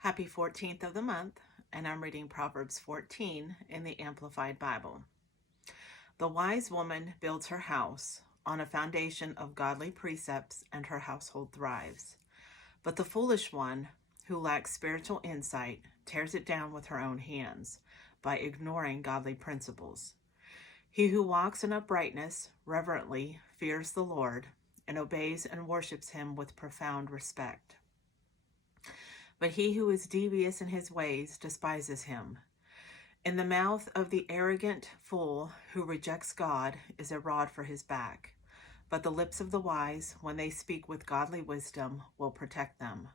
Happy 14th of the month, and I'm reading Proverbs 14 in the Amplified Bible. The wise woman builds her house on a foundation of godly precepts, and her household thrives. But the foolish one, who lacks spiritual insight, tears it down with her own hands by ignoring godly principles. He who walks in uprightness reverently fears the Lord and obeys and worships him with profound respect. But he who is devious in his ways despises him. In the mouth of the arrogant fool who rejects God is a rod for his back, but the lips of the wise, when they speak with godly wisdom, will protect them.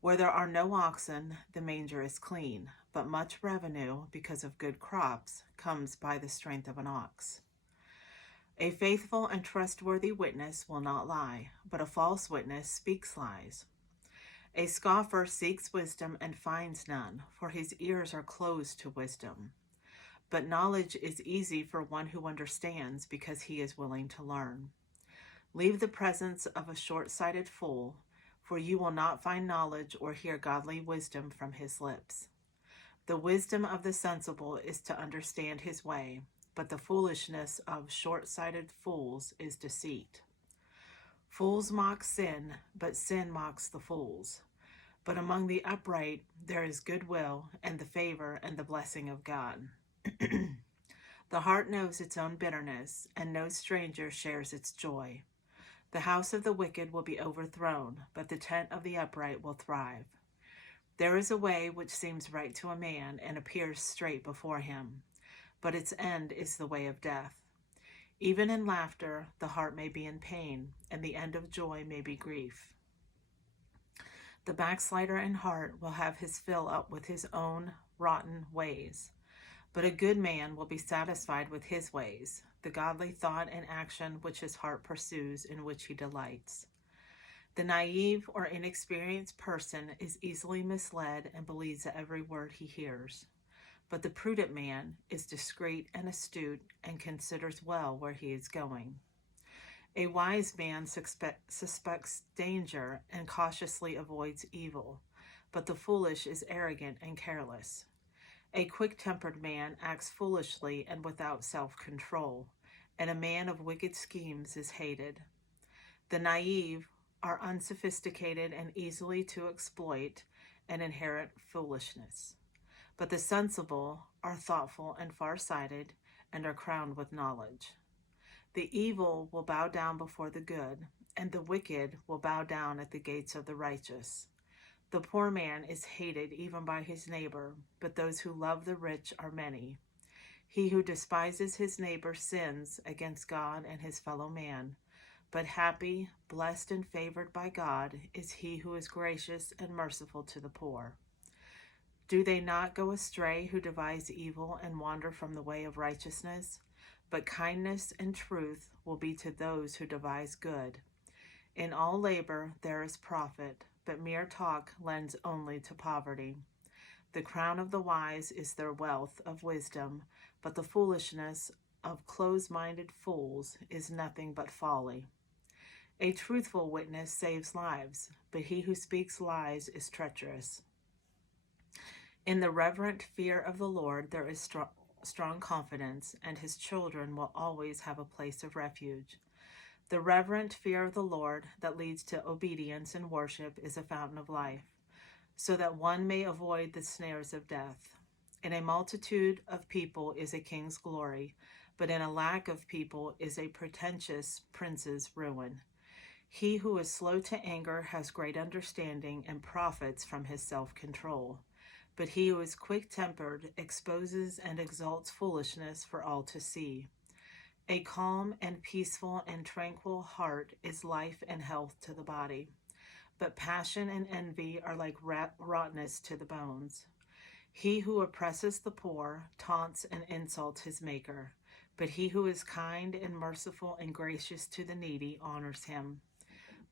Where there are no oxen, the manger is clean, but much revenue, because of good crops, comes by the strength of an ox. A faithful and trustworthy witness will not lie, but a false witness speaks lies. A scoffer seeks wisdom and finds none, for his ears are closed to wisdom. But knowledge is easy for one who understands, because he is willing to learn. Leave the presence of a short-sighted fool, for you will not find knowledge or hear godly wisdom from his lips. The wisdom of the sensible is to understand his way, but the foolishness of short-sighted fools is deceit. Fools mock sin, but sin mocks the fools. But among the upright there is goodwill and the favor and the blessing of God. The heart knows its own bitterness, and no stranger shares its joy. The house of the wicked will be overthrown, but the tent of the upright will thrive. There is a way which seems right to a man and appears straight before him, but its end is the way of death. Even in laughter the heart may be in pain, and the end of joy may be grief. The backslider in heart will have his fill up with his own rotten ways, but a good man will be satisfied with his ways, the godly thought and action which his heart pursues, in which he delights. The naive or inexperienced person is easily misled and believes every word he hears, but the prudent man is discreet and astute and considers well where he is going. A wise man suspects danger and cautiously avoids evil, but the foolish is arrogant and careless. A quick-tempered man acts foolishly and without self-control, and a man of wicked schemes is hated. The naive are unsophisticated and easily to exploit and inherit foolishness, but the sensible are thoughtful and far-sighted and are crowned with knowledge. The evil will bow down before the good, and the wicked will bow down at the gates of the righteous. The poor man is hated even by his neighbor, but those who love the rich are many. He who despises his neighbor sins against God and his fellow man, but happy, blessed, and favored by God is he who is gracious and merciful to the poor. Do they not go astray who devise evil and wander from the way of righteousness? But kindness and truth will be to those who devise good. In all labor there is profit, but mere talk lends only to poverty. The crown of the wise is their wealth of wisdom, but the foolishness of close-minded fools is nothing but folly. A truthful witness saves lives, but he who speaks lies is treacherous. In the reverent fear of the Lord there is strong confidence, and his children will always have a place of refuge. The reverent fear of the Lord that leads to obedience and worship is a fountain of life, so that one may avoid the snares of death. In a multitude of people is a king's glory, but in a lack of people is a pretentious prince's ruin. He who is slow to anger has great understanding and profits from his self-control. But he who is quick-tempered exposes and exalts foolishness for all to see. A calm and peaceful and tranquil heart is life and health to the body, but passion and envy are like rottenness to the bones. He who oppresses the poor taunts and insults his maker, but he who is kind and merciful and gracious to the needy honors him.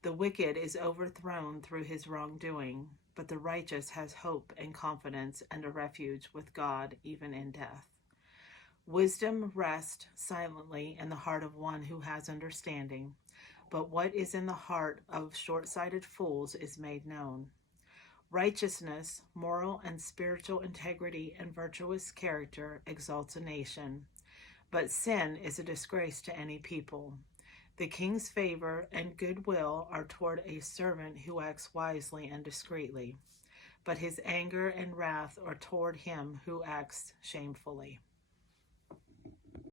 The wicked is overthrown through his wrongdoing, but the righteous has hope and confidence and a refuge with God even in death. Wisdom rests silently in the heart of one who has understanding, but what is in the heart of short-sighted fools is made known. Righteousness, moral and spiritual integrity, and virtuous character exalts a nation, but sin is a disgrace to any people. The king's favor and goodwill are toward a servant who acts wisely and discreetly, but his anger and wrath are toward him who acts shamefully.